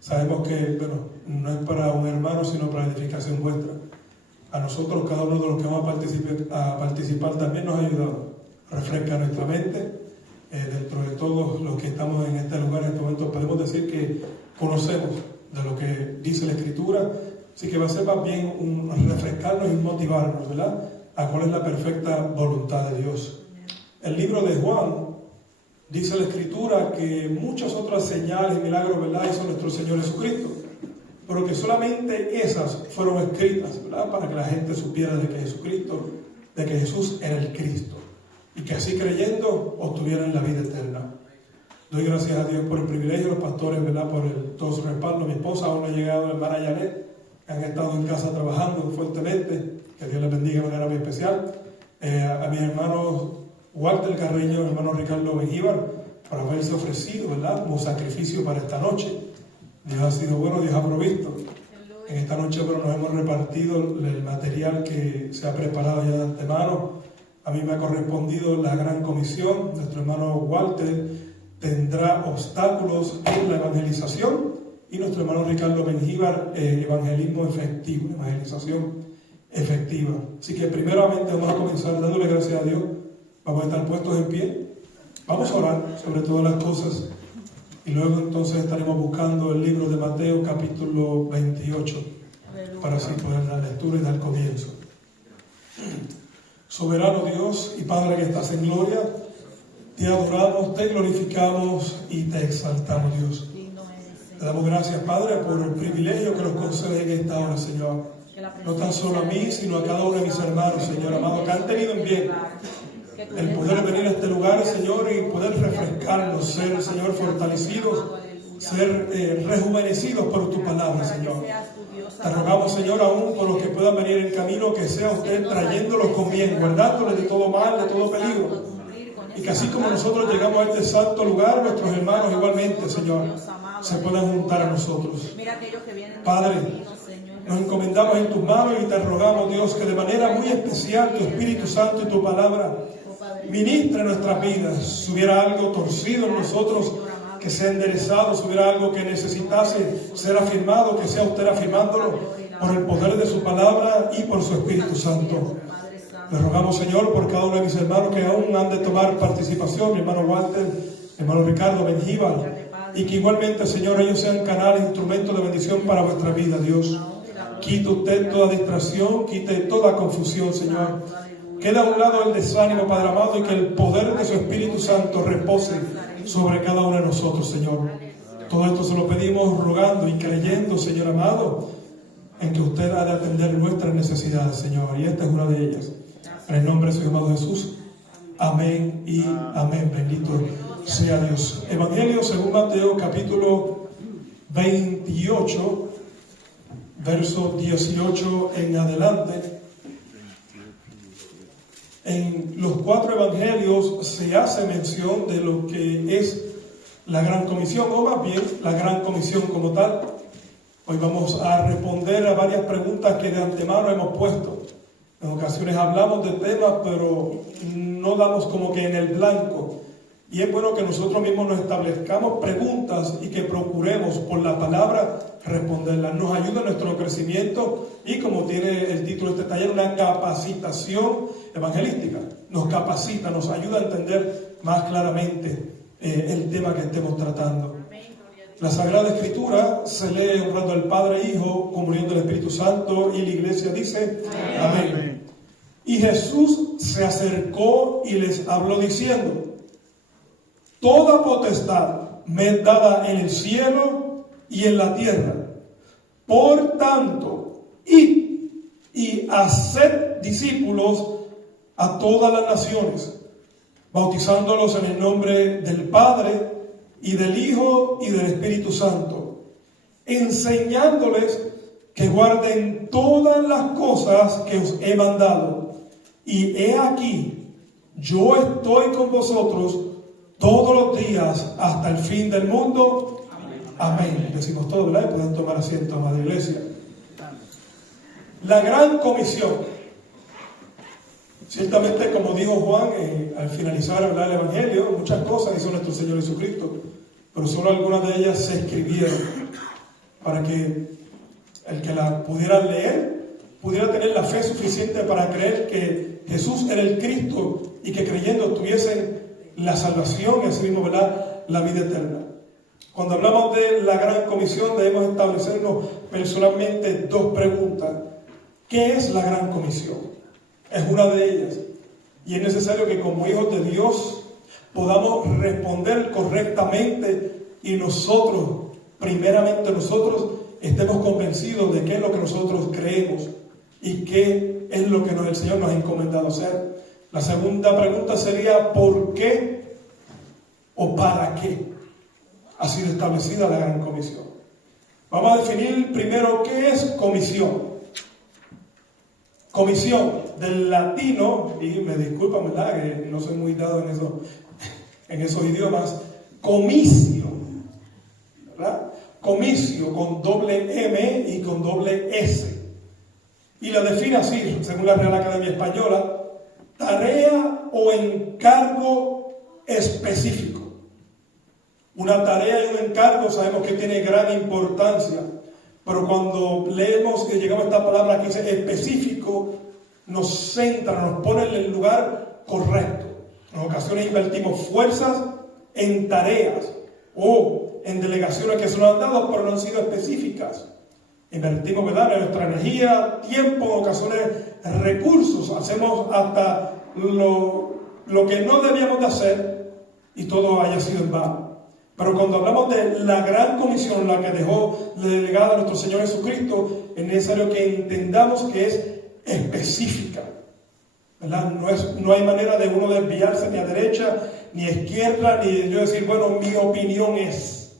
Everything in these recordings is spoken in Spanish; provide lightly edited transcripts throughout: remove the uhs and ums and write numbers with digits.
Sabemos que, no es para un hermano, sino para edificación vuestra. A nosotros, cada uno de los que vamos a participar también nos ha ayudado. Refresca nuestra mente. Dentro de todos los que estamos en este lugar en este momento, podemos decir que conocemos de lo que dice la Escritura. Así que va a ser más bien un refrescarnos y motivarnos, ¿verdad?, a cuál es la perfecta voluntad de Dios. El libro de Juan dice la Escritura que muchas otras señales y milagros, ¿verdad?, hizo nuestro Señor Jesucristo, pero que solamente esas fueron escritas, ¿verdad?, para que la gente supiera de que Jesús era el Cristo, y que así creyendo obtuvieran la vida eterna. Doy gracias a Dios por el privilegio, los pastores, ¿verdad?, por todo su respaldo. Mi esposa aún no ha llegado, la hermana Janet, han estado en casa trabajando fuertemente, que Dios les bendiga de manera muy especial. A mis hermanos Walter Carreño, hermano Ricardo Mengíbar, por haberse ofrecido, ¿verdad?, como sacrificio para esta noche. Dios ha sido bueno, Dios ha provisto. En esta noche, nos hemos repartido el material que se ha preparado ya de antemano. A mí me ha correspondido la gran comisión. Nuestro hermano Walter tendrá obstáculos en la evangelización, y nuestro hermano Ricardo Mengíbar, evangelismo efectivo, evangelización efectiva. Así que primeramente vamos a comenzar dándole gracias a Dios. Vamos a estar puestos en pie. Vamos a orar sobre todas las cosas, y luego entonces estaremos buscando el libro de Mateo capítulo 28 para así poder dar lectura y dar comienzo. Soberano Dios y Padre que estás en gloria, te adoramos, te glorificamos y te exaltamos, Dios. Te damos gracias, Padre, por el privilegio que nos concedes en esta hora, Señor. No tan solo a mí, sino a cada uno de mis hermanos, Señor amado, que han tenido en bien el poder venir a este lugar, Señor, y poder refrescarnos, ser, Señor, fortalecidos, ser rejuvenecidos por tu palabra, Señor. Te rogamos, Señor, aún por los que puedan venir en camino, que sea usted trayéndolos con bien, guardándoles de todo mal, de todo peligro. Y que así como nosotros llegamos a este santo lugar, nuestros hermanos igualmente, Señor, se puedan juntar a nosotros. Padre, nos encomendamos en tus manos y te rogamos, Dios, que de manera muy especial tu Espíritu Santo y tu palabra ministre nuestras vidas. Si hubiera algo torcido en nosotros, que sea enderezado. Si hubiera algo que necesitase ser afirmado, que sea usted afirmándolo por el poder de su palabra y por su Espíritu Santo. Le rogamos, Señor, por cada uno de mis hermanos que aún han de tomar participación, mi hermano Walter, mi hermano Ricardo Mengíbar, y que igualmente, Señor, ellos sean canales, instrumentos de bendición para vuestra vida, Dios. Quite usted toda distracción, quite toda confusión, Señor. Queda a un lado el desánimo, Padre amado, y que el poder de su Espíritu Santo repose sobre cada uno de nosotros, Señor. Todo esto se lo pedimos rogando y creyendo, Señor amado, en que usted ha de atender nuestras necesidades, Señor, y esta es una de ellas. En el nombre de su amado Jesús. Amén y amén. Bendito sea Dios. Evangelio según Mateo, capítulo 28, verso 18 en adelante. En los 4 evangelios se hace mención de lo que es la gran comisión, o más bien la gran comisión como tal. Hoy vamos a responder a varias preguntas que de antemano hemos puesto. En ocasiones hablamos de temas, pero no damos como que en el blanco. Y es bueno que nosotros mismos nos establezcamos preguntas y que procuremos por la palabra responderlas. Nos ayuda en nuestro crecimiento y, como tiene el título de este taller, una capacitación evangelística. Nos capacita, nos ayuda a entender más claramente el tema que estemos tratando. La Sagrada Escritura se lee honrando al Padre, Hijo, comunión del Espíritu Santo, y la Iglesia dice amén. Amén. Y Jesús se acercó y les habló diciendo: toda potestad me es dada en el cielo y en la tierra. Por tanto, id y haced discípulos a todas las naciones, bautizándolos en el nombre del Padre y del Hijo y del Espíritu Santo, enseñándoles que guarden todas las cosas que os he mandado. Y he aquí, yo estoy con vosotros todos los días hasta el fin del mundo. Amén. Decimos todo, ¿verdad? Y pueden tomar asiento, amada iglesia. La gran comisión. Ciertamente, como dijo Juan al finalizar el Evangelio, muchas cosas hizo nuestro Señor Jesucristo, pero solo algunas de ellas se escribieron. para que el que la pudiera leer pudiera tener la fe suficiente para creer que Jesús era el Cristo y que creyendo tuviesen la salvación y así mismo, ¿verdad?, la vida eterna. Cuando hablamos de la gran comisión debemos establecernos personalmente dos preguntas. ¿Qué es la gran comisión? Es una de ellas. Y es necesario que como hijos de Dios podamos responder correctamente y nosotros, primeramente nosotros, estemos convencidos de qué es lo que nosotros creemos y qué es lo que el Señor nos ha encomendado hacer. La segunda pregunta sería ¿por qué o para qué ha sido establecida la gran comisión? Vamos a definir primero qué es comisión. Comisión, del latino, y me disculpan, ¿verdad?, que no soy muy dado en esos idiomas, comicio, ¿verdad? Comicio con doble M y con doble S. Y la define así, según la Real Academia Española: tarea o encargo específico. Una tarea y un encargo sabemos que tiene gran importancia, pero cuando leemos y llegamos a esta palabra que dice específico, nos centra, nos pone en el lugar correcto. En ocasiones invertimos fuerzas en tareas o en delegaciones que se nos han dado, pero no han sido específicas. Invertimos, ¿verdad?, en nuestra energía, tiempo, en ocasiones recursos. Hacemos hasta lo que no debíamos de hacer y todo haya sido en vano. Pero cuando hablamos de la gran comisión, la que dejó delegada a nuestro Señor Jesucristo, es necesario que entendamos que es específica, ¿verdad? No hay manera de uno desviarse ni a derecha ni a izquierda, ni de yo decir, bueno, mi opinión es,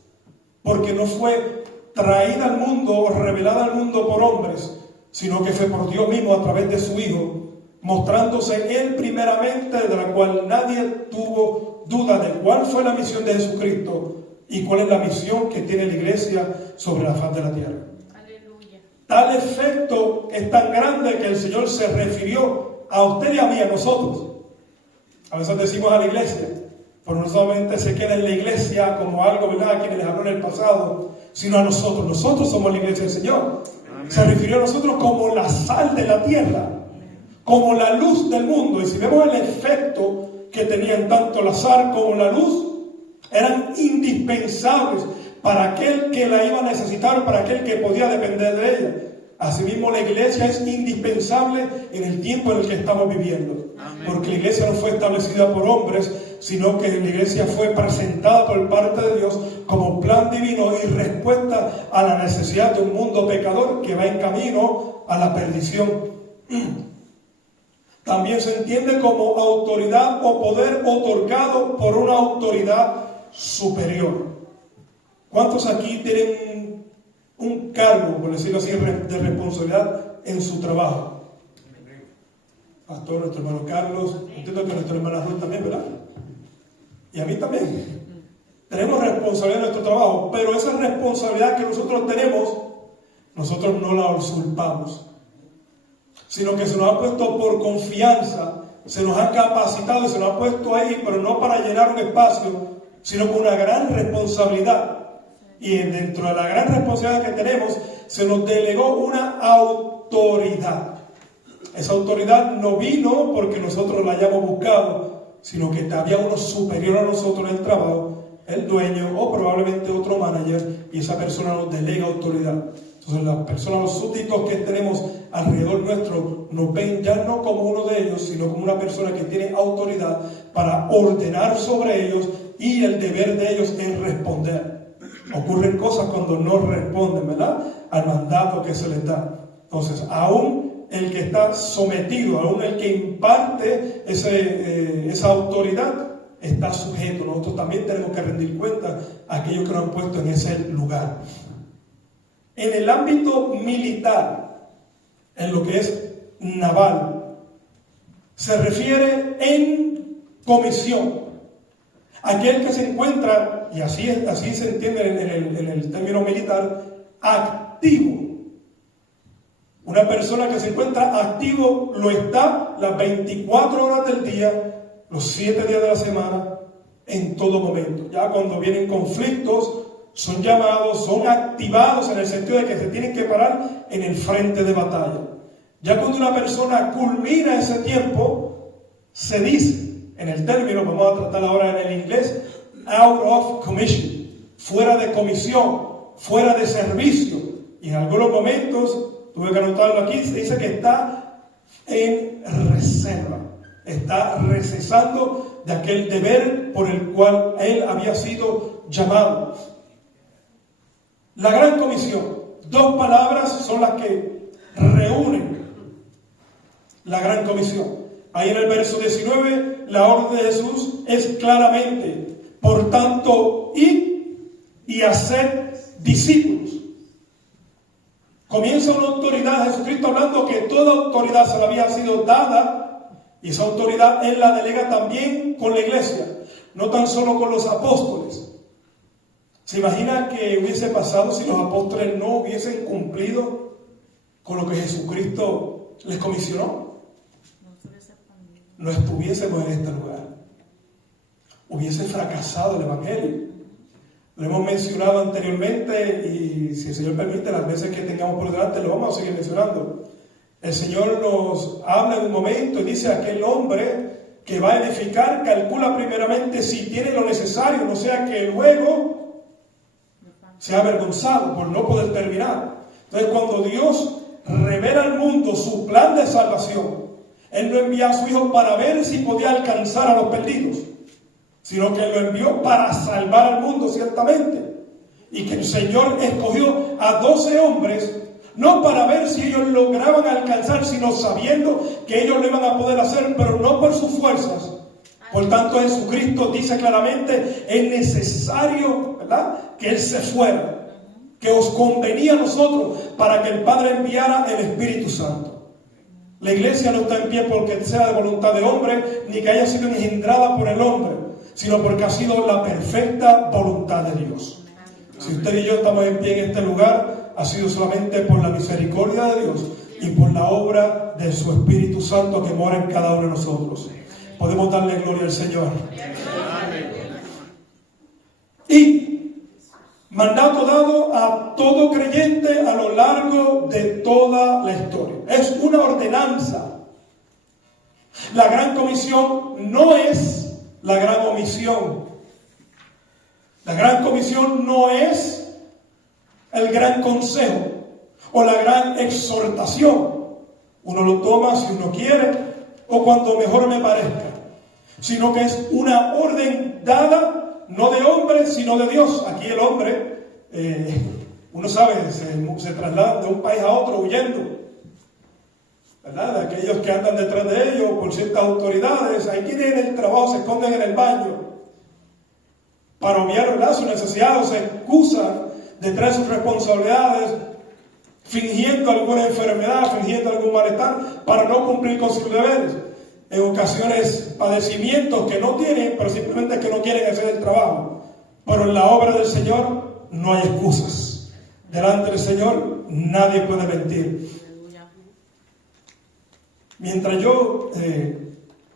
porque no fue traída al mundo o revelada al mundo por hombres, sino que fue por Dios mismo a través de su Hijo, mostrándose Él primeramente, de la cual nadie tuvo duda de cuál fue la misión de Jesucristo y cuál es la misión que tiene la iglesia sobre la faz de la tierra. Aleluya. Tal efecto es tan grande que el Señor se refirió a usted y a mí, a nosotros. A veces decimos a la iglesia, pero no solamente se queda en la iglesia como algo, ¿verdad?, a quienes les habló en el pasado, sino a nosotros. Nosotros somos la iglesia del Señor. Amén. Se refirió a nosotros como la sal de la tierra, como la luz del mundo. Y si vemos el efecto que tenían tanto la sal como la luz, eran indispensables para aquel que la iba a necesitar, para aquel que podía depender de ella. Asimismo, la iglesia es indispensable en el tiempo en el que estamos viviendo. Amén. Porque la iglesia no fue establecida por hombres, sino que la iglesia fue presentada por parte de Dios como plan divino y respuesta a la necesidad de un mundo pecador que va en camino a la perdición. También se entiende como autoridad o poder otorgado por una autoridad superior. ¿Cuántos aquí tienen un cargo, por decirlo así, de responsabilidad en su trabajo? Pastor, nuestro hermano Carlos, entiendo que nuestra hermana Ruth también, ¿verdad? Y a mí también. Tenemos responsabilidad en nuestro trabajo, pero esa responsabilidad que nosotros tenemos, nosotros no la usurpamos, sino que se nos ha puesto por confianza, se nos ha capacitado y se nos ha puesto ahí, pero no para llenar un espacio, sino con una gran responsabilidad. Y dentro de la gran responsabilidad que tenemos, se nos delegó una autoridad. Esa autoridad no vino porque nosotros la hayamos buscado, sino que había uno superior a nosotros en el trabajo, el dueño o probablemente otro manager, y esa persona nos delega autoridad. Entonces las personas, los súbditos que tenemos alrededor nuestro, nos ven ya no como uno de ellos, sino como una persona que tiene autoridad para ordenar sobre ellos, y el deber de ellos es responder. Ocurren cosas cuando no responden, ¿verdad?, al mandato que se les da. Entonces, aún el que está sometido, aún el que imparte esa autoridad, está sujeto. Nosotros también tenemos que rendir cuenta a aquellos que nos han puesto en ese lugar. En el ámbito militar, en lo que es naval, se refiere en comisión. Aquel que se encuentra, y así se entiende en el término militar, activo. Una persona que se encuentra activo lo está las 24 horas del día, los 7 días de la semana, en todo momento. Ya cuando vienen conflictos, son llamados, son activados en el sentido de que se tienen que parar en el frente de batalla. Ya cuando una persona culmina ese tiempo, se dice, en el término, vamos a tratar ahora en el inglés, out of commission, fuera de comisión, fuera de servicio. Y en algunos momentos, tuve que anotarlo aquí, se dice que está en reserva, está recesando de aquel deber por el cual él había sido llamado. La gran comisión, dos palabras son las que reúnen la gran comisión. Ahí en el verso 19, la orden de Jesús es claramente, por tanto, id y haced discípulos. Comienza una autoridad, Jesucristo hablando que toda autoridad se le había sido dada, y esa autoridad Él la delega también con la iglesia, no tan solo con los apóstoles. ¿Se imagina qué hubiese pasado si los apóstoles no hubiesen cumplido con lo que Jesucristo les comisionó? No estuviésemos en este lugar. Hubiese fracasado el Evangelio. Lo hemos mencionado anteriormente y si el Señor permite, las veces que tengamos por delante lo vamos a seguir mencionando. El Señor nos habla en un momento y dice: aquel hombre que va a edificar calcula primeramente si tiene lo necesario, no sea que luego sea avergonzado por no poder terminar. Entonces, cuando Dios revela al mundo su plan de salvación, Él no envía a su Hijo para ver si podía alcanzar a los perdidos, sino que lo envió para salvar al mundo, ciertamente. Y que el Señor escogió a 12 hombres, no para ver si ellos lograban alcanzar, sino sabiendo que ellos lo iban a poder hacer, pero no por sus fuerzas. Por tanto, Jesucristo dice claramente: es necesario, ¿verdad?, que Él se fuera, que os convenía a nosotros para que el Padre enviara el Espíritu Santo. La iglesia no está en pie porque sea de voluntad de hombre, ni que haya sido engendrada por el hombre, sino porque ha sido la perfecta voluntad de Dios. Si usted y yo estamos en pie en este lugar, ha sido solamente por la misericordia de Dios y por la obra de su Espíritu Santo que mora en cada uno de nosotros. Podemos darle gloria al Señor. Y mandato dado a todo creyente a lo largo de toda la historia. Es una ordenanza. La gran comisión no es la gran omisión. La gran comisión no es el gran consejo o la gran exhortación. Uno lo toma si uno quiere o cuando mejor me parezca, sino que es una orden dada no de hombre sino de Dios. Aquí el hombre, uno sabe, se traslada de un país a otro huyendo, ¿verdad? De aquellos que andan detrás de ellos por ciertas autoridades. Ahí tienen el trabajo, se esconden en el baño para obviar, ¿verdad?, sus necesidades, se excusan detrás de sus responsabilidades, fingiendo alguna enfermedad, fingiendo algún malestar, para no cumplir con sus deberes. En ocasiones, padecimientos que no tienen, pero simplemente que no quieren hacer el trabajo. Pero en la obra del Señor no hay excusas. Delante del Señor nadie puede mentir. Mientras yo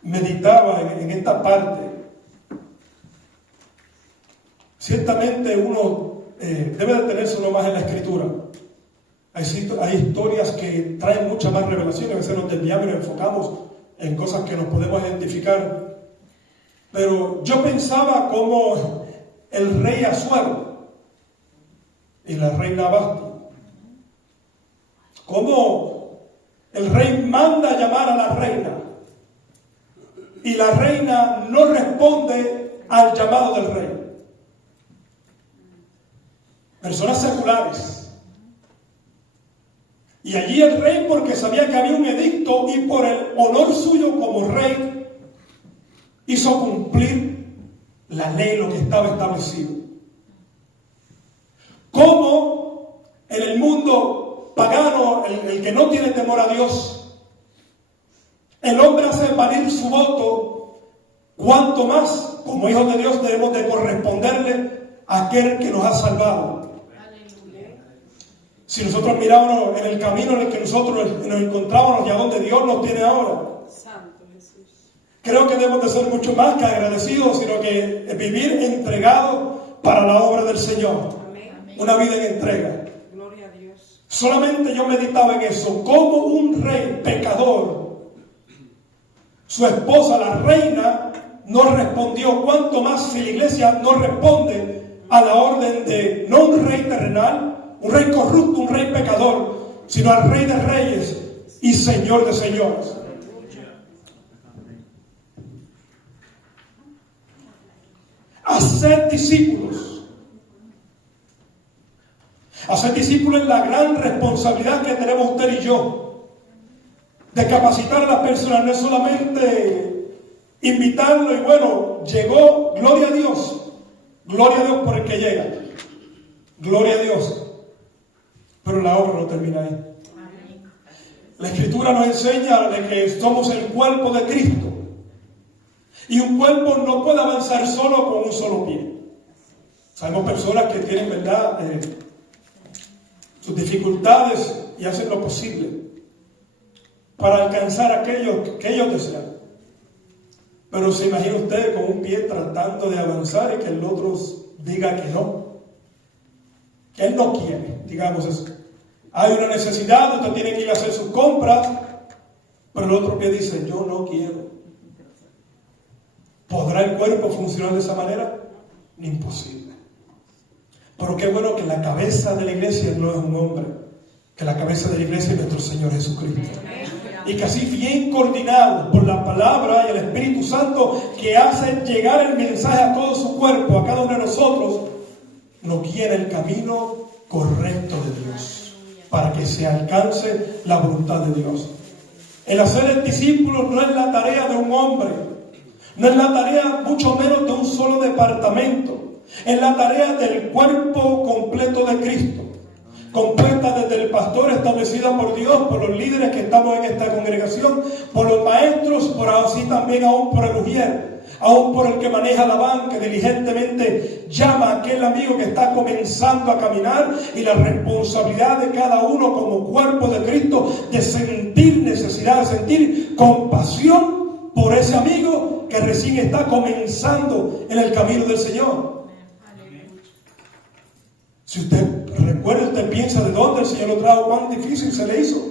meditaba en esta parte, ciertamente uno debe detenerse uno más en la Escritura. Hay historias que traen mucha más revelación. A veces nos desviamos y nos enfocamos en cosas que nos podemos identificar. Pero yo pensaba como el rey Asuero y la reina Basti, como el rey manda a llamar a la reina y la reina no responde al llamado del rey. Personas seculares. Y allí el rey, porque sabía que había un edicto y por el honor suyo como rey, hizo cumplir la ley, lo que estaba establecido. Como en el mundo pagano, el que no tiene temor a Dios, el hombre hace valer su voto, cuanto más como hijos de Dios debemos de corresponderle a aquel que nos ha salvado. Si nosotros mirábamos en el camino en el que nosotros nos encontrábamos y a donde Dios nos tiene ahora, creo que debemos de ser mucho más que agradecidos, sino que vivir entregados para la obra del Señor. una vida en entrega. Gloria a Dios. Solamente yo meditaba en eso, como un rey pecador, su esposa, la reina, no respondió. Cuanto más si la iglesia no responde a la orden de no un rey terrenal, un rey corrupto, un rey pecador, sino al Rey de Reyes y Señor de Señores. Hacer discípulos. Hacer discípulos es la gran responsabilidad que tenemos usted y yo, de capacitar a las personas. No es solamente invitarlo y bueno, llegó, gloria a Dios por el que llega, gloria a Dios, pero la obra no termina ahí. La Escritura nos enseña de que somos el cuerpo de Cristo, y un cuerpo no puede avanzar solo con un solo pie. Sabemos personas que tienen, ¿verdad?, sus dificultades y hacen lo posible para alcanzar aquello que ellos desean. Pero se imagina usted con un pie tratando de avanzar y que el otro diga que no, que él no quiere, digamos eso. Hay una necesidad, usted tiene que ir a hacer sus compras, pero el otro pie dice, yo no quiero. ¿Podrá el cuerpo funcionar de esa manera? Imposible. Pero qué bueno que la cabeza de la iglesia no es un hombre, que la cabeza de la iglesia es nuestro Señor Jesucristo. Y que así bien coordinado por la palabra y el Espíritu Santo, que hace llegar el mensaje a todo su cuerpo, a cada uno de nosotros, nos guía en el camino correcto de Dios, para que se alcance la voluntad de Dios. El hacer el discípulo no es la tarea de un hombre, no es la tarea mucho menos de un solo departamento. Es la tarea del cuerpo completo de Cristo, completa desde el pastor, establecida por Dios, por los líderes que estamos en esta congregación, por los maestros, por así también aún por el ujier, aún por el que maneja la banca, diligentemente llama a aquel amigo que está comenzando a caminar, y la responsabilidad de cada uno como cuerpo de Cristo de sentir necesidad, de sentir compasión por ese amigo que recién está comenzando en el camino del Señor. Si usted recuerda, usted piensa de dónde el Señor lo trajo, cuán difícil se le hizo.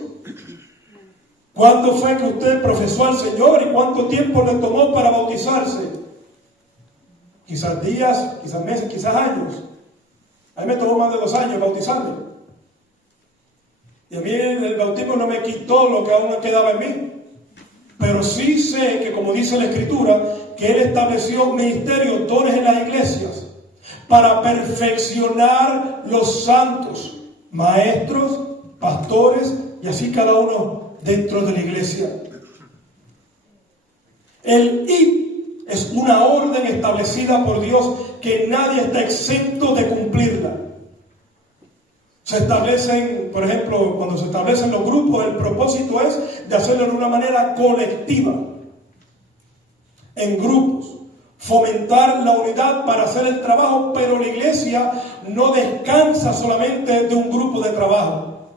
¿Cuándo fue que usted profesó al Señor y cuánto tiempo le tomó para bautizarse? Quizás días, quizás meses, quizás años. A mí me tomó más de 2 años bautizarme. Y a mí el bautismo no me quitó lo que aún me quedaba en mí. Pero sí sé que, como dice la Escritura, que Él estableció ministerios, dones en las iglesias, para perfeccionar los santos, maestros, pastores, y así cada uno dentro de la iglesia. El id es una orden establecida por Dios que nadie está exento de cumplirla. Se establecen, por ejemplo, cuando se establecen los grupos, el propósito es de hacerlo de una manera colectiva, en grupos. Fomentar la unidad para hacer el trabajo, pero la iglesia no descansa solamente de un grupo de trabajo.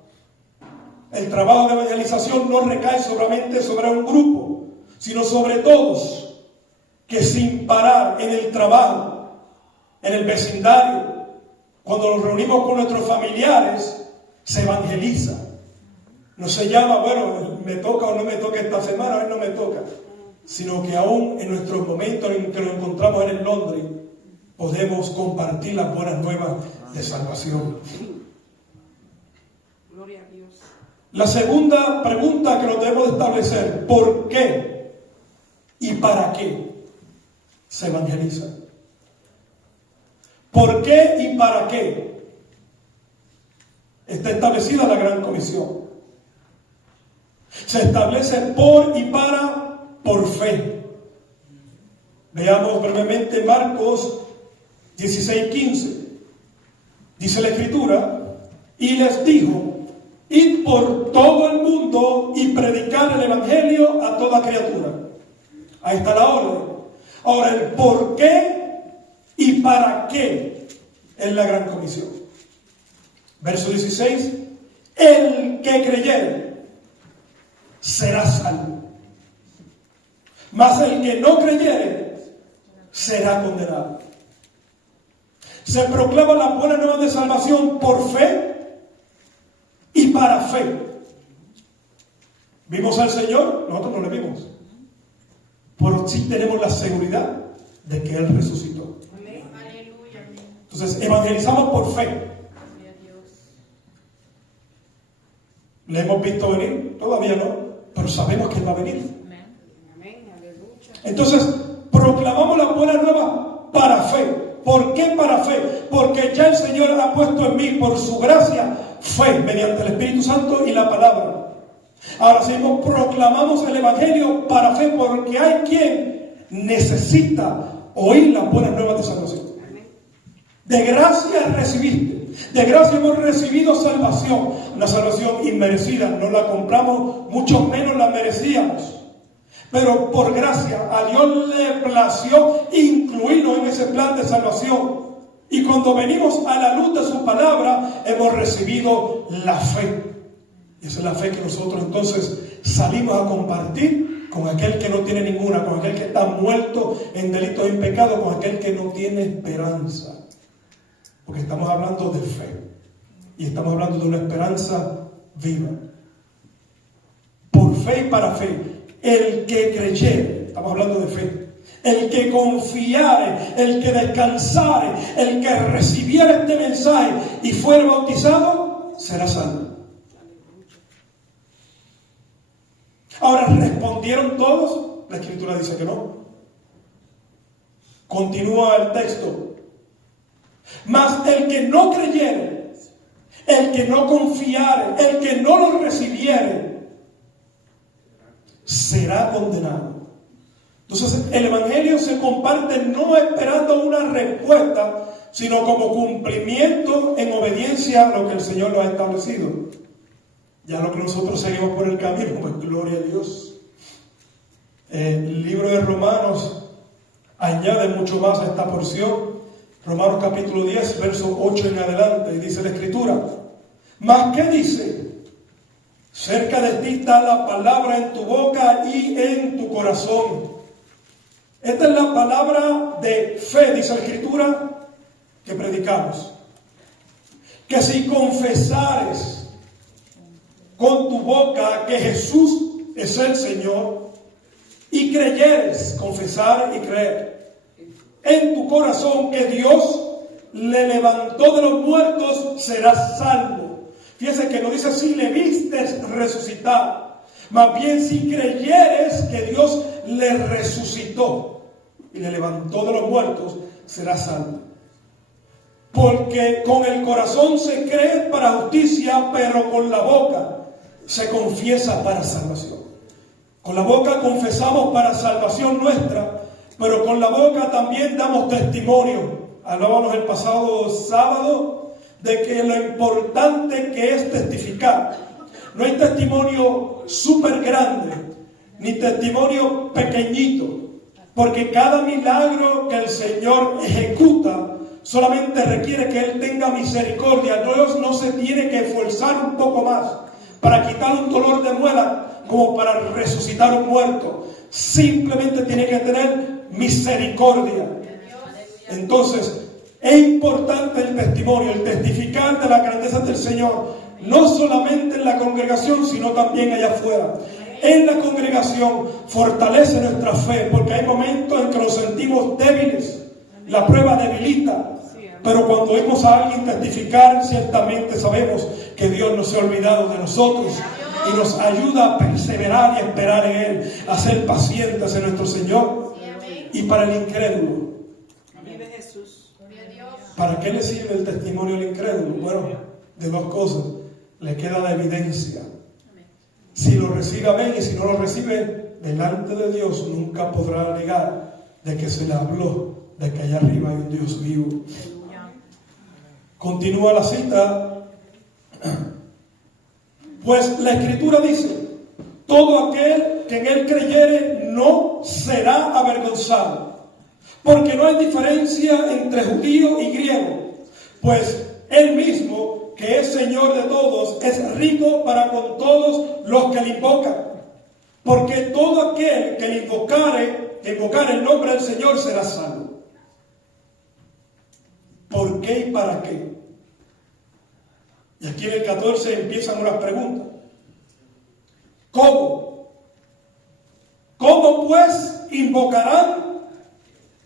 El trabajo de evangelización no recae solamente sobre un grupo, sino sobre todos, que sin parar en el trabajo, en el vecindario, cuando nos reunimos con nuestros familiares, se evangeliza. No se llama, bueno, me toca o no me toca esta semana, hoy no me toca, sino que aún en nuestros momentos en que nos encontramos en el Londres, podemos compartir las buenas nuevas de salvación. Gloria a Dios. La segunda pregunta que nos debemos establecer: ¿por qué y para qué se evangeliza? ¿Por qué y para qué está establecida la Gran Comisión? Se establece por y para, por fe. Veamos brevemente Marcos 16:15. Dice la Escritura: y les dijo, id por todo el mundo y predicar el Evangelio a toda criatura. Ahí está la orden. Ahora, el por qué y para qué es la Gran Comisión. Verso 16: el que creyere será salvo, mas el que no creyere será condenado. Se proclama la buena nueva de salvación por fe y para fe. ¿Vimos al Señor? Nosotros no le vimos. Pero sí tenemos la seguridad de que Él resucitó. Entonces, evangelizamos por fe. ¿Le hemos visto venir? Todavía no, pero sabemos que Él va a venir. Entonces, proclamamos la buena nueva para fe. ¿Por qué para fe? Porque ya el Señor ha puesto en mí, por su gracia, fe mediante el Espíritu Santo y la palabra. Ahora seguimos, proclamamos el Evangelio para fe, porque hay quien necesita oír las buenas nuevas de salvación. De gracia recibiste. De gracia hemos recibido salvación. Una salvación inmerecida. No la compramos, mucho menos la merecíamos. Pero por gracia a Dios le plació incluirnos en ese plan de salvación. Y cuando venimos a la luz de su palabra, hemos recibido la fe. Y esa es la fe que nosotros entonces salimos a compartir con aquel que no tiene ninguna, con aquel que está muerto en delitos y en pecado, con aquel que no tiene esperanza. Porque estamos hablando de fe. Y estamos hablando de una esperanza viva. Por fe y para fe. El que creyere, estamos hablando de fe. El que confiare, el que descansare, el que recibiera este mensaje y fuera bautizado, será salvo. Ahora, ¿respondieron todos? La Escritura dice que no. Continúa el texto. Mas el que no creyere, el que no confiare, el que no lo recibiere, será condenado. Entonces, el Evangelio se comparte no esperando una respuesta, sino como cumplimiento en obediencia a lo que el Señor lo ha establecido. Ya lo que nosotros seguimos por el camino, pues gloria a Dios. El libro de Romanos añade mucho más a esta porción. Romanos capítulo 10, verso 8 en adelante, y dice la Escritura: ¿mas qué dice? Cerca de ti está la palabra en tu boca y en tu corazón. Esta es la palabra de fe, dice la Escritura, que predicamos. Que si confesares con tu boca que Jesús es el Señor, y creyeres, confesar y creer, en tu corazón que Dios le levantó de los muertos, serás salvo. Fíjense que no dice si le vistes resucitar, más bien si creyeres que Dios le resucitó y le levantó de los muertos, será salvo. Porque con el corazón se cree para justicia, pero con la boca se confiesa para salvación. Con la boca confesamos para salvación nuestra, pero con la boca también damos testimonio. Hablábamos el pasado sábado de que lo importante que es testificar. No hay testimonio súper grande, ni testimonio pequeñito, porque cada milagro que el Señor ejecuta solamente requiere que Él tenga misericordia. Dios no se tiene que esforzar un poco más para quitar un dolor de muela como para resucitar un muerto. Simplemente tiene que tener misericordia. Entonces, es importante el testimonio, el testificar de la grandeza del Señor, no solamente en la congregación, sino también allá afuera. En la congregación fortalece nuestra fe, porque hay momentos en que nos sentimos débiles, la prueba debilita, pero cuando oímos a alguien testificar, ciertamente sabemos que Dios no se ha olvidado de nosotros y nos ayuda a perseverar y a esperar en Él, a ser pacientes en nuestro Señor. Y para el incrédulo, ¿para qué le sirve el testimonio al incrédulo? Bueno, de dos cosas. Le queda la evidencia. Si lo recibe, amén, y si no lo recibe, delante de Dios nunca podrá negar de que se le habló, de que allá arriba hay un Dios vivo. Continúa la cita. Pues la Escritura dice: todo aquel que en Él creyere no será avergonzado. Porque no hay diferencia entre judío y griego, pues Él mismo, que es Señor de todos, es rico para con todos los que le invocan. Porque todo aquel que le invocare el nombre del Señor será salvo. ¿Por qué y para qué? Y aquí en el 14 empiezan unas preguntas. ¿Cómo? ¿Cómo pues invocarán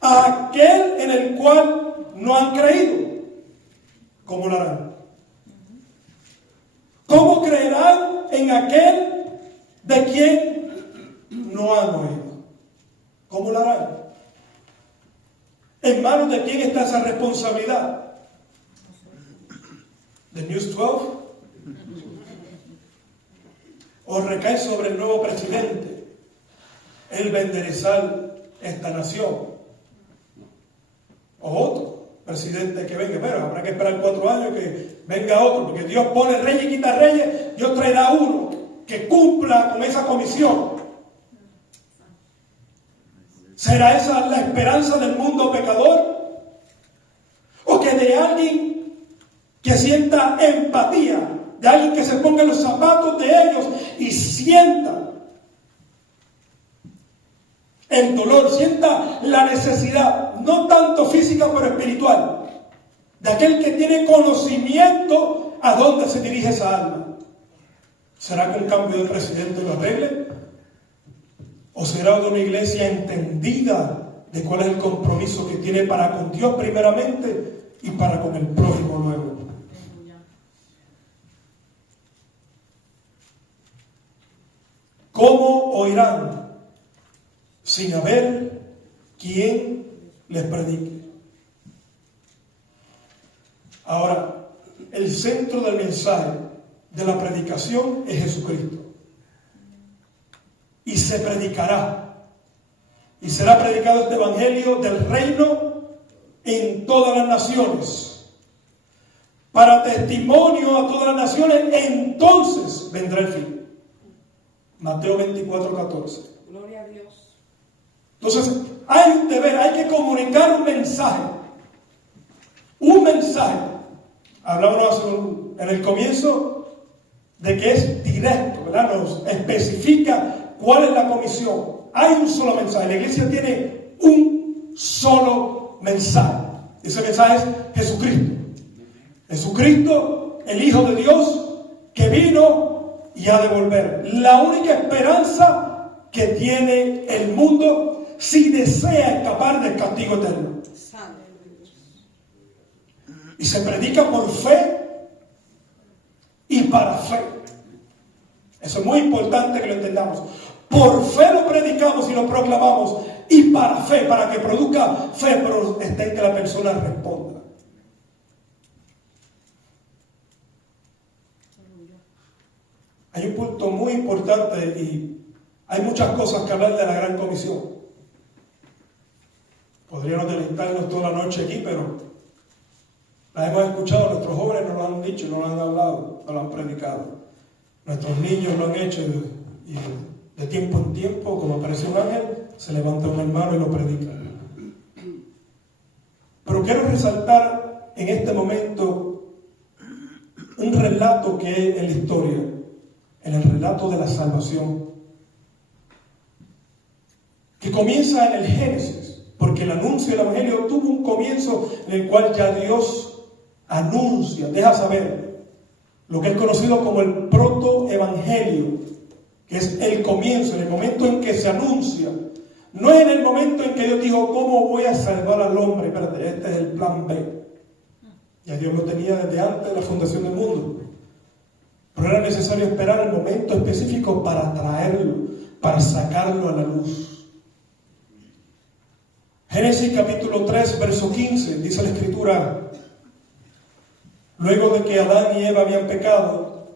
a aquel en el cual no han creído? ¿Cómo lo harán? ¿Cómo creerán en aquel de quien no han oído? ¿Cómo lo harán? ¿En manos de quién está esa responsabilidad? ¿De News 12? ¿O recae sobre el nuevo presidente? Él va a enderezar esta nación. ¿O otro presidente que venga? Pero habrá que esperar 4 años que venga otro, porque Dios pone reyes y quita reyes. Dios traerá uno que cumpla con esa comisión. ¿Será esa la esperanza del mundo pecador? ¿O que de alguien que sienta empatía, de alguien que se ponga en los zapatos de ellos y sienta el dolor, sienta la necesidad, no tanto física pero espiritual, de aquel que tiene conocimiento a dónde se dirige esa alma? ¿Será que un cambio de presidente lo arregle? ¿O será de una iglesia entendida de cuál es el compromiso que tiene para con Dios primeramente y para con el prójimo luego? ¿Cómo oirán sin haber quien les predique? Ahora, el centro del mensaje de la predicación es Jesucristo. Y se predicará. Y será predicado este evangelio del reino en todas las naciones. Para testimonio a todas las naciones, entonces vendrá el fin. Mateo 24:14. Gloria a Dios. Entonces, hay un deber, hay que comunicar un mensaje. Un mensaje. Hablábamos en el comienzo de que es directo, ¿verdad? Nos especifica cuál es la comisión. Hay un solo mensaje. La iglesia tiene un solo mensaje. Ese mensaje es Jesucristo. Jesucristo, el Hijo de Dios, que vino y ha de volver. La única esperanza que tiene el mundo si desea escapar del castigo eterno. Y se predica por fe y para fe. Eso es muy importante que lo entendamos. Por fe lo predicamos y lo proclamamos, y para fe, para que produzca fe, pero está en que la persona responda. Hay un punto muy importante y hay muchas cosas que hablar de la Gran Comisión. Podríamos deleitarnos toda la noche aquí, pero la hemos escuchado, nuestros jóvenes nos lo han dicho, nos lo han hablado, nos lo han predicado. Nuestros niños lo han hecho y de tiempo en tiempo, como aparece un ángel, se levanta un hermano y lo predica. Pero quiero resaltar en este momento un relato que es en la historia, en el relato de la salvación, que comienza en el Génesis, porque el anuncio del Evangelio tuvo un comienzo en el cual ya Dios anuncia, deja saber lo que es conocido como el protoevangelio, que es el comienzo, en el momento en que se anuncia. No es en el momento en que Dios dijo, ¿cómo voy a salvar al hombre? Espérate, este es el plan B. Ya Dios lo tenía desde antes de la fundación del mundo. Pero era necesario esperar el momento específico para traerlo, para sacarlo a la luz. Génesis capítulo 3, verso 15, dice la Escritura: luego de que Adán y Eva habían pecado,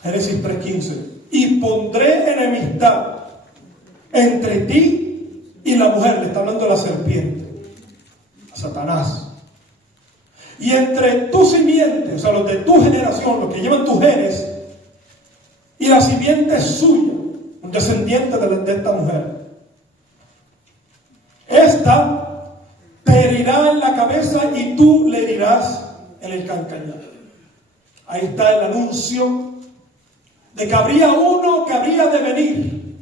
Génesis 3:15, y pondré enemistad entre ti y la mujer, le está hablando a la serpiente, a Satanás, y entre tu simiente, o sea, los de tu generación, los que llevan tus genes, y la simiente suya, un descendiente de esta mujer. Esta te herirá en la cabeza y tú le herirás en el calcañar. Ahí está el anuncio de que habría uno que habría de venir,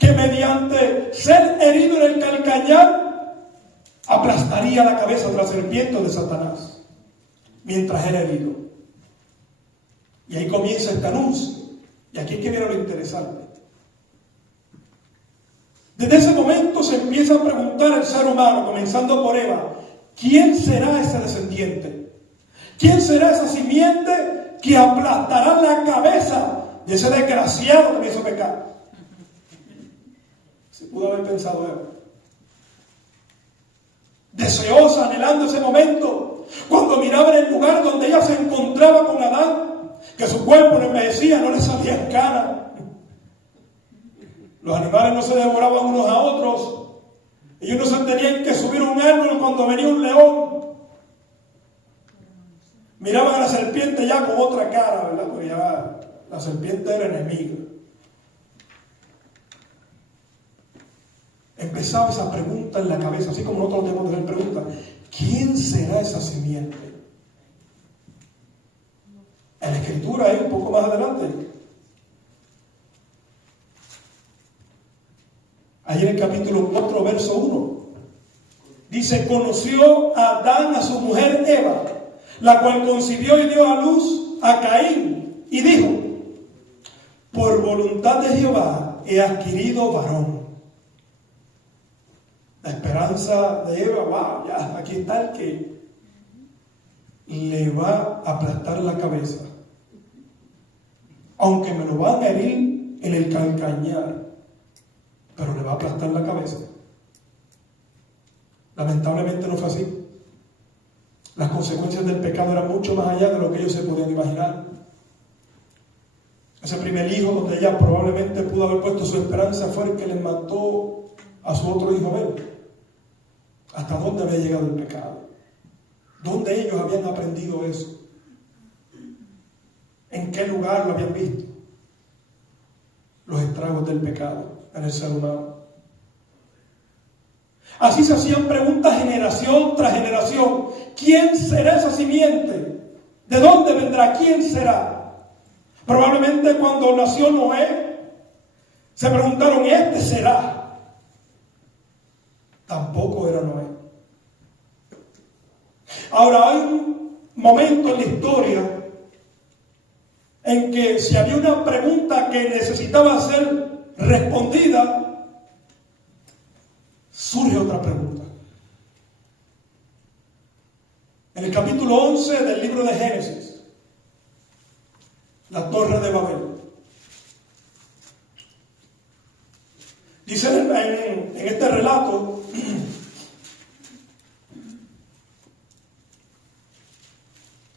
que mediante ser herido en el calcañar aplastaría la cabeza de la serpiente o de Satanás mientras era herido. Y ahí comienza este anuncio. Y aquí es que viene lo interesante. Desde ese momento se empieza a preguntar al ser humano, comenzando por Eva, ¿quién será ese descendiente? ¿Quién será esa simiente que aplastará la cabeza de ese desgraciado que me hizo pecar? Se pudo haber pensado Eva. Deseosa, anhelando ese momento, cuando miraba en el lugar donde ella se encontraba con Adán, que su cuerpo no envejecía, no le salían canas. Los animales no se devoraban unos a otros. Ellos no se tenían que subir a un árbol cuando venía un león. Miraban a la serpiente ya con otra cara, ¿verdad? Porque ya la serpiente era enemiga. Empezaba esa pregunta en la cabeza, así como nosotros debemos tener preguntas. ¿Quién será esa simiente? En la escritura hay un poco más adelante. Ahí en el capítulo 4, verso 1. Dice, conoció Adán a su mujer Eva, la cual concibió y dio a luz a Caín, y dijo, por voluntad de Jehová he adquirido varón. La esperanza de Eva, wow, ya aquí está el que le va a aplastar la cabeza. Aunque me lo van a herir en el calcañar, pero le va a aplastar la cabeza. Lamentablemente no fue así. Las consecuencias del pecado eran mucho más allá de lo que ellos se podían imaginar. Ese primer hijo, donde ella probablemente pudo haber puesto su esperanza, fue el que le mató a su otro hijo Abel. ¿Hasta dónde había llegado el pecado? ¿Dónde ellos habían aprendido eso? ¿En qué lugar lo habían visto? Los estragos del pecado en el ser humano. Así se hacían preguntas generación tras generación. ¿Quién será esa simiente? ¿De dónde vendrá? ¿Quién será? Probablemente cuando nació Noé, se preguntaron, ¿y este será? Tampoco era Noé. Ahora hay un momento en la historia en que si había una pregunta que necesitaba ser respondida, surge otra pregunta. En el capítulo 11 del libro de Génesis, la Torre de Babel. Dice en este relato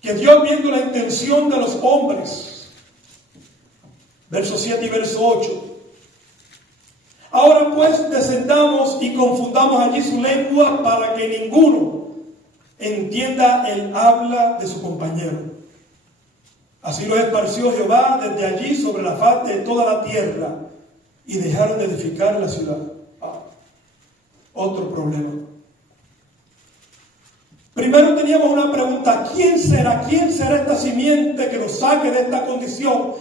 que Dios, viendo la intención de los hombres, verso 7 y verso 8, ahora pues descendamos y confundamos allí su lengua para que ninguno entienda el habla de su compañero. Así los esparció Jehová desde allí sobre la faz de toda la tierra, y dejaron de edificar la ciudad. Otro problema. Primero teníamos una pregunta, ¿quién será? ¿Quién será esta simiente que nos saque de esta condición?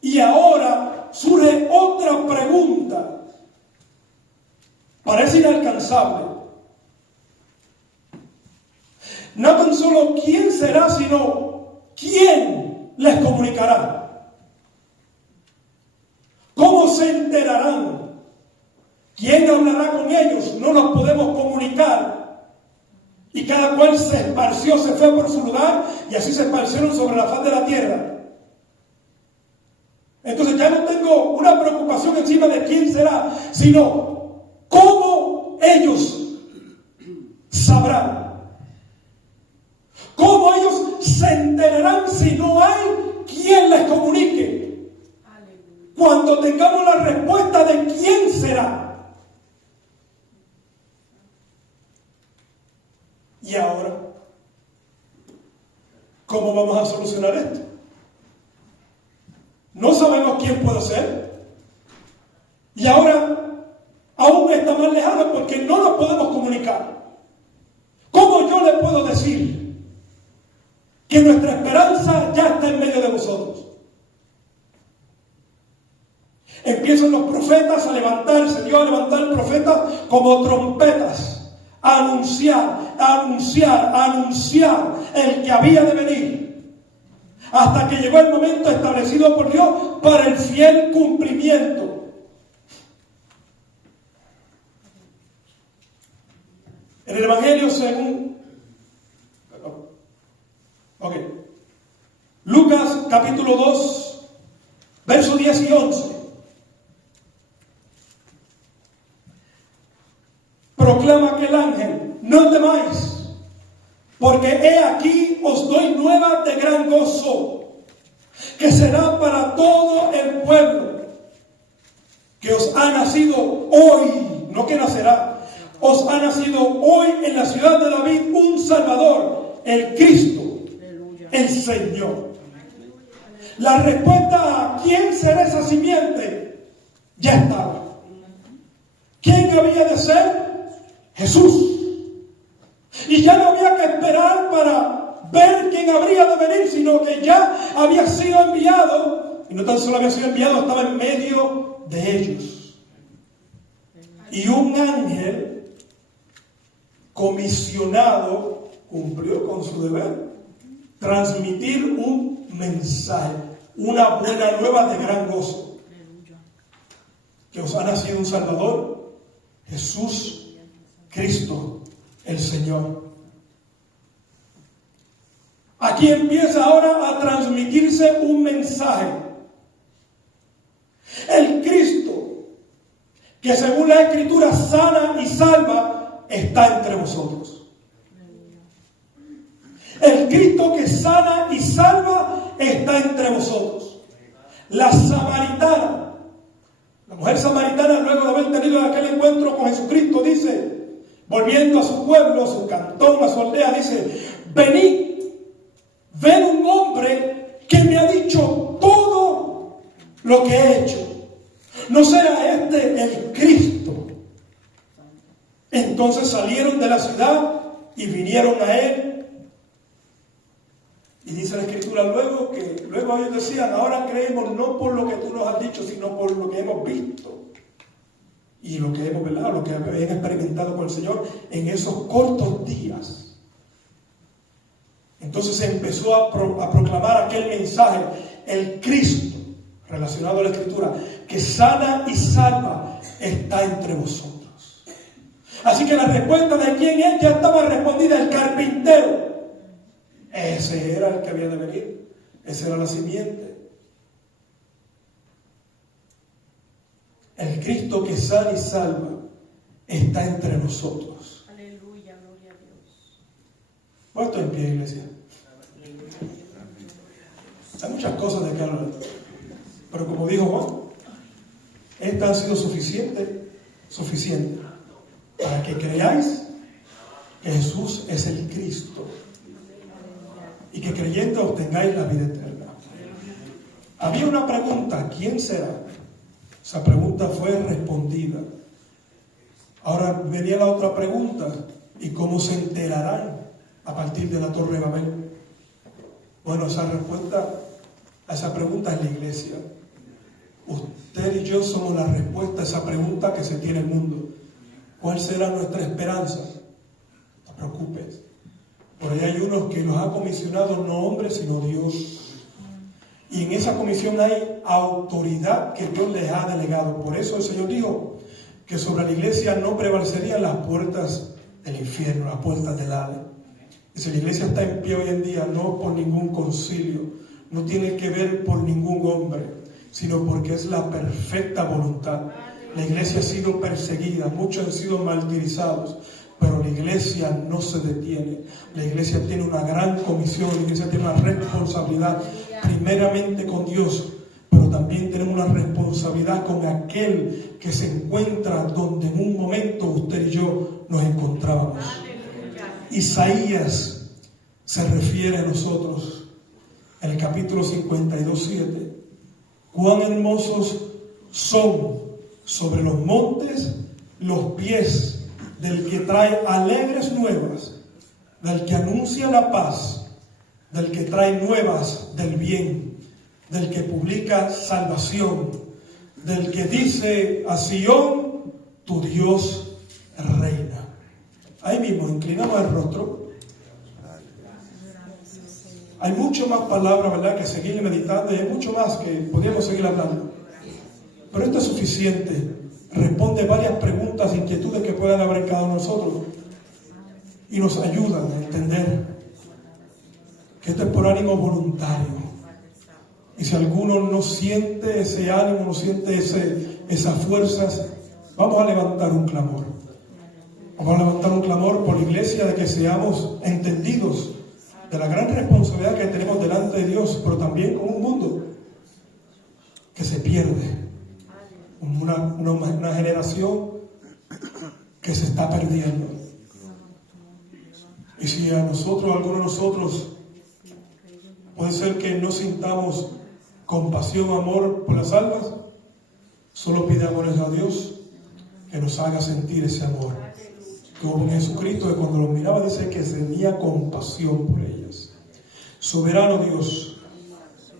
Y ahora surge otra pregunta. Parece inalcanzable. No tan solo quién será, sino quién les comunicará. ¿Cómo se enterarán? ¿Quién hablará con ellos? No nos podemos comunicar. Y cada cual se esparció, se fue por su lugar, y así se esparcieron sobre la faz de la tierra. Entonces ya no tengo una preocupación encima de quién será, sino cómo ellos sabrán. ¿Cómo ellos se enterarán si no hay quien les comunique? Cuando tengamos la respuesta de quién será. Y ahora, ¿cómo vamos a solucionar esto? No sabemos quién puede ser. Y ahora, aún está más lejano porque no nos podemos comunicar. ¿Cómo yo le puedo decir que nuestra esperanza ya está en medio de vosotros? Empiezan los profetas a levantarse, Dios a levantar profetas como trompetas, anunciar el que había de venir, hasta que llegó el momento establecido por Dios para el fiel cumplimiento. En el Evangelio según Lucas capítulo 2, versos 10 y 11. Proclama aquel ángel: no temáis, porque he aquí os doy nuevas de gran gozo, que será para todo el pueblo, que os ha nacido hoy, no que nacerá, os ha nacido hoy en la ciudad de David un Salvador, el Cristo, el Señor. La respuesta a quién será esa simiente ya estaba. ¿Quién había de ser? Jesús. Y ya no había que esperar para ver quién habría de venir, sino que ya había sido enviado. Y no tan solo había sido enviado, estaba en medio de ellos. Y un ángel comisionado cumplió con su deber: transmitir un mensaje, una buena nueva de gran gozo, que os ha nacido un Salvador, Jesús Cristo, el Señor. Aquí empieza ahora a transmitirse un mensaje. El Cristo, que según la Escritura sana y salva, está entre vosotros. El Cristo que sana y salva está entre vosotros. La samaritana, la mujer samaritana, luego de haber tenido aquel encuentro con Jesucristo, dice, volviendo a su pueblo, a su cantón, a su aldea, dice: venid, ven un hombre que me ha dicho todo lo que he hecho. ¿No será este el Cristo? Entonces salieron de la ciudad y vinieron a él. Y dice la Escritura luego ellos decían: ahora creemos no por lo que tú nos has dicho, sino por lo que hemos visto y lo que hemos velado, lo que hemos experimentado con el Señor en esos cortos días. Entonces se empezó a proclamar aquel mensaje: el Cristo, relacionado a la Escritura, que sana y salva, está entre vosotros. Así que la respuesta de quién es ya estaba respondida: el carpintero. Ese era el que había de venir, esa era la simiente. El Cristo que sana y salva está entre nosotros. Aleluya, gloria a Dios. Puesto en pie, iglesia. Hay muchas cosas de que hablar, pero como dijo Juan, estas han sido suficientes para que creáis que Jesús es el Cristo y que creyendo obtengáis la vida eterna. Había una pregunta: ¿quién será? Esa pregunta fue respondida. Ahora venía la otra pregunta: ¿y cómo se enterarán a partir de la Torre de Babel? Bueno, esa respuesta a esa pregunta es la iglesia. Usted y yo somos la respuesta a esa pregunta que se tiene el mundo. ¿Cuál será nuestra esperanza? No te preocupes. Por ahí hay unos que los ha comisionado no hombres, sino Dios. Y en esa comisión hay autoridad que Dios les ha delegado. Por eso el Señor dijo que sobre la iglesia no prevalecerían las puertas del infierno, las puertas del Hades. Dice: la iglesia está en pie hoy en día no por ningún concilio, no tiene que ver por ningún hombre, sino porque es la perfecta voluntad. La iglesia ha sido perseguida, muchos han sido martirizados, pero la iglesia no se detiene. La iglesia tiene una gran comisión, la iglesia tiene una responsabilidad, primeramente con Dios, pero también tenemos una responsabilidad con aquel que se encuentra donde en un momento usted y yo nos encontrábamos. Isaías se refiere a nosotros en el capítulo 52:7. Cuán hermosos son sobre los montes los pies del que trae alegres nuevas, del que anuncia la paz, del que trae nuevas del bien, del que publica salvación, del que dice a Sión: tu Dios reina. Hay mismo inclinamos el rostro. Hay mucho más palabras, ¿verdad?, que seguir meditando, y hay mucho más que podríamos seguir hablando. Pero esto es suficiente. Responde varias preguntas, inquietudes que puedan haber en cada uno de nosotros y nos ayudan a entender que esto es por ánimo voluntario. Y si alguno no siente ese ánimo, no siente esas fuerzas, vamos a levantar un clamor. Vamos a levantar un clamor por la iglesia, de que seamos entendidos de la gran responsabilidad que tenemos delante de Dios, pero también con un mundo que se pierde. Una generación que se está perdiendo. Y si a nosotros, algunos de nosotros, puede ser que no sintamos compasión o amor por las almas, solo pidámosle a Dios que nos haga sentir ese amor. Como Jesucristo, que cuando los miraba dice que tenía compasión por ellas. Soberano Dios,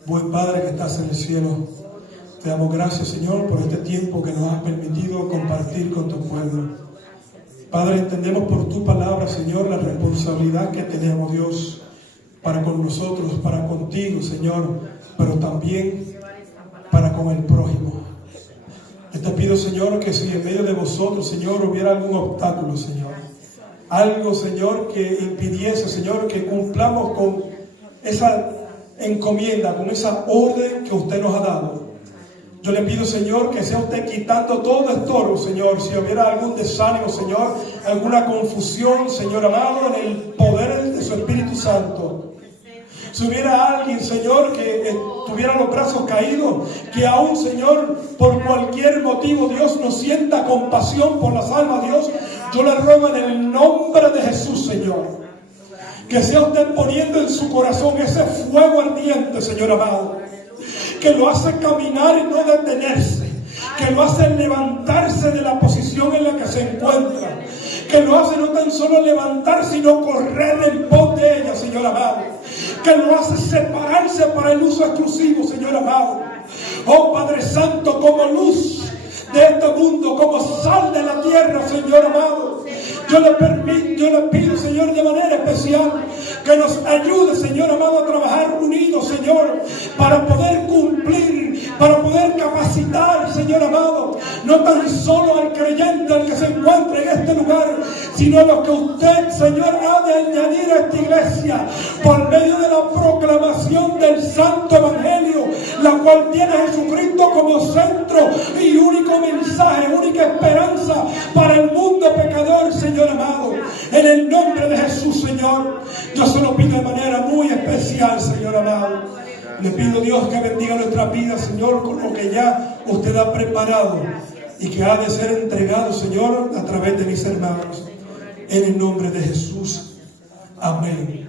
buen Padre que estás en el cielo, te damos gracias, Señor, por este tiempo que nos has permitido compartir con tu pueblo. Padre, entendemos por tu palabra, Señor, la responsabilidad que tenemos, Dios, para con nosotros, para contigo, Señor, pero también para con el prójimo. Yo te pido, Señor, que si en medio de vosotros, Señor, hubiera algún obstáculo, Señor, algo, Señor, que impidiese, Señor, que cumplamos con esa encomienda, con esa orden que usted nos ha dado. Yo le pido, Señor, que sea usted quitando todo estorbo, Señor. Si hubiera algún desánimo, Señor, alguna confusión, Señor amado, en el poder de su Espíritu Santo. Si hubiera alguien, Señor, que tuviera los brazos caídos, que aún, Señor, por cualquier motivo, Dios, no sienta compasión por las almas, Dios, yo le ruego en el nombre de Jesús, Señor, que sea usted poniendo en su corazón ese fuego ardiente, Señor amado, que lo hace caminar y no detenerse, que lo hace levantarse de la posición en la que se encuentra, que lo hace no tan solo levantar, sino correr en pos de ella, Señor amado, que lo hace separarse para el uso exclusivo, Señor amado. Oh Padre Santo, como luz de este mundo, como sal de la tierra, Señor amado, yo le pido, Señor, de manera especial, que nos ayude, Señor amado, a trabajar unidos, Señor, para poder cumplir, para poder capacitar, Señor amado, no tan solo al creyente, al que se encuentra en este lugar, sino a lo que usted, Señor, ha de añadir a esta iglesia, por medio de la proclamación del Santo Evangelio, la cual tiene a Jesucristo como centro y único mensaje, única esperanza para el mundo pecador, Señor amado. En el nombre de Jesús, Señor, yo se lo pido de manera muy especial, Señor amado. Le pido, Dios, que bendiga nuestra vida, Señor, con lo que ya usted ha preparado y que ha de ser entregado, Señor, a través de mis hermanos. En el nombre de Jesús. Amén.